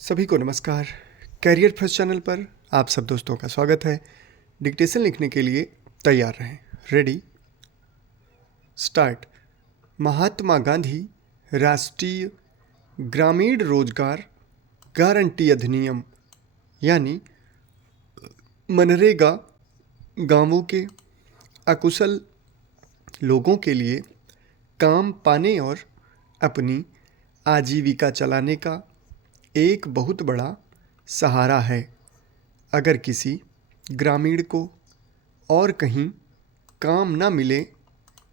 सभी को नमस्कार। कैरियर फर्स्ट चैनल पर आप सब दोस्तों का स्वागत है। डिक्टेशन लिखने के लिए तैयार रहें। Ready start. महात्मा गांधी राष्ट्रीय ग्रामीण रोजगार गारंटी अधिनियम यानी मनरेगा गांवों के अकुशल लोगों के लिए काम पाने और अपनी आजीविका चलाने का एक बहुत बड़ा सहारा है। अगर किसी ग्रामीण को और कहीं काम न मिले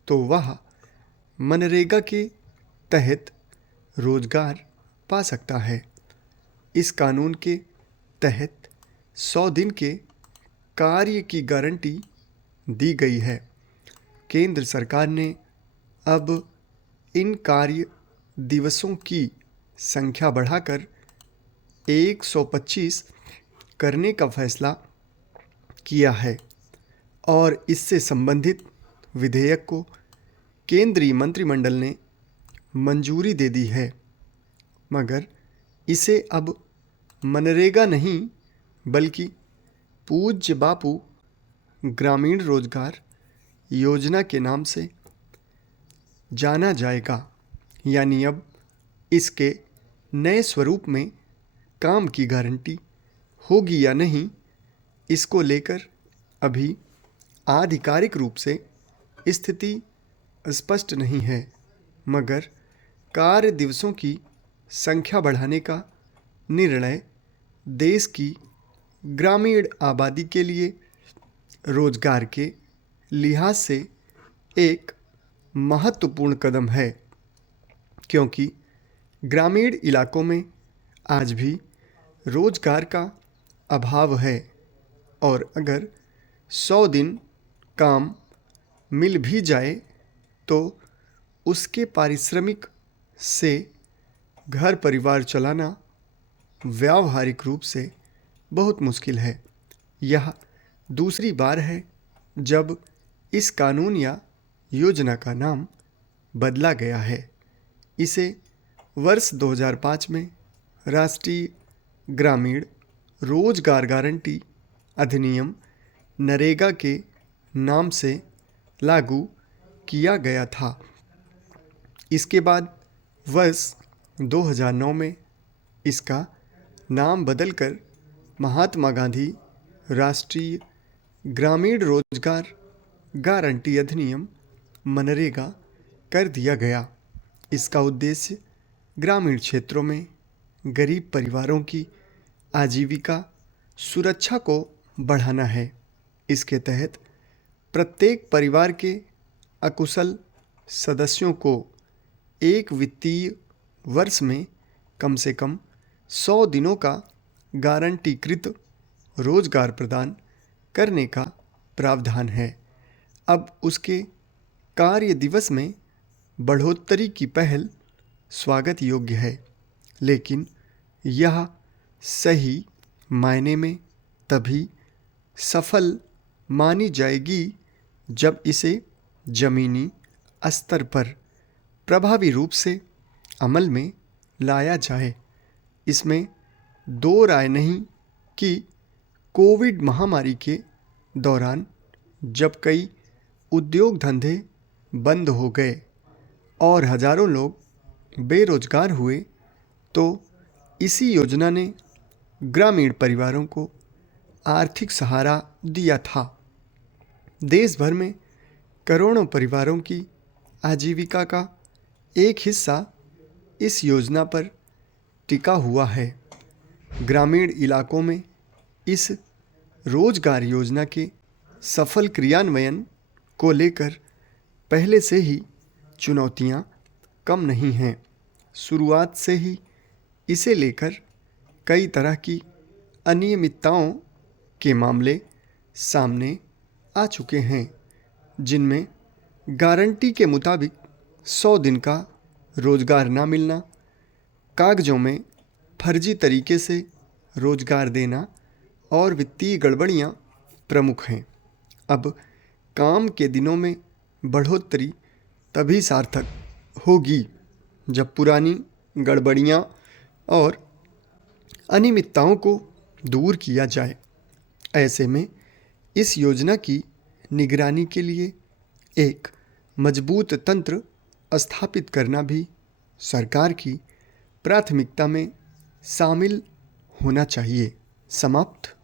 तो वह मनरेगा के तहत रोजगार पा सकता है। इस कानून के तहत 100 दिन के कार्य की गारंटी दी गई है। केंद्र सरकार ने अब इन कार्य दिवसों की संख्या बढ़ाकर 125 करने का फैसला किया है और इससे संबंधित विधेयक को केंद्रीय मंत्रिमंडल ने मंजूरी दे दी है, मगर इसे अब मनरेगा नहीं बल्कि पूज्य बापू ग्रामीण रोजगार योजना के नाम से जाना जाएगा। यानी अब इसके नए स्वरूप में काम की गारंटी होगी या नहीं, इसको लेकर अभी आधिकारिक रूप से स्थिति स्पष्ट नहीं है, मगर कार्य दिवसों की संख्या बढ़ाने का निर्णय देश की ग्रामीण आबादी के लिए रोजगार के लिहाज से एक महत्वपूर्ण कदम है, क्योंकि ग्रामीण इलाकों में आज भी रोजगार का अभाव है और अगर 100 दिन काम मिल भी जाए तो उसके पारिश्रमिक से घर परिवार चलाना व्यावहारिक रूप से बहुत मुश्किल है। यह दूसरी बार है जब इस कानून या योजना का नाम बदला गया है। इसे वर्ष 2005 में राष्ट्रीय ग्रामीण रोजगार गारंटी अधिनियम नरेगा के नाम से लागू किया गया था। इसके बाद वर्ष 2009 में इसका नाम बदलकर महात्मा गांधी राष्ट्रीय ग्रामीण रोजगार गारंटी अधिनियम मनरेगा कर दिया गया। इसका उद्देश्य ग्रामीण क्षेत्रों में गरीब परिवारों की आजीविका सुरक्षा को बढ़ाना है। इसके तहत प्रत्येक परिवार के अकुशल सदस्यों को एक वित्तीय वर्ष में कम से कम 100 दिनों का गारंटीकृत रोजगार प्रदान करने का प्रावधान है। अब उसके कार्य दिवस में बढ़ोतरी की पहल स्वागत योग्य है, लेकिन यह सही मायने में तभी सफल मानी जाएगी जब इसे जमीनी स्तर पर प्रभावी रूप से अमल में लाया जाए। इसमें दो राय नहीं कि कोविड महामारी के दौरान जब कई उद्योग धंधे बंद हो गए और हजारों लोग बेरोजगार हुए, तो इसी योजना ने ग्रामीण परिवारों को आर्थिक सहारा दिया था। देश भर में करोड़ों परिवारों की आजीविका का एक हिस्सा इस योजना पर टिका हुआ है। ग्रामीण इलाकों में इस रोजगार योजना के सफल क्रियान्वयन को लेकर पहले से ही चुनौतियां कम नहीं हैं। शुरुआत से ही इसे लेकर कई तरह की अनियमितताओं के मामले सामने आ चुके हैं, जिनमें गारंटी के मुताबिक 100 दिन का रोजगार ना मिलना, कागजों में फर्जी तरीके से रोजगार देना और वित्तीय गड़बड़ियां प्रमुख हैं। अब काम के दिनों में बढ़ोतरी तभी सार्थक होगी जब पुरानी गड़बड़ियां और अनियमितताओं को दूर किया जाए। ऐसे में इस योजना की निगरानी के लिए एक मजबूत तंत्र स्थापित करना भी सरकार की प्राथमिकता में शामिल होना चाहिए। समाप्त।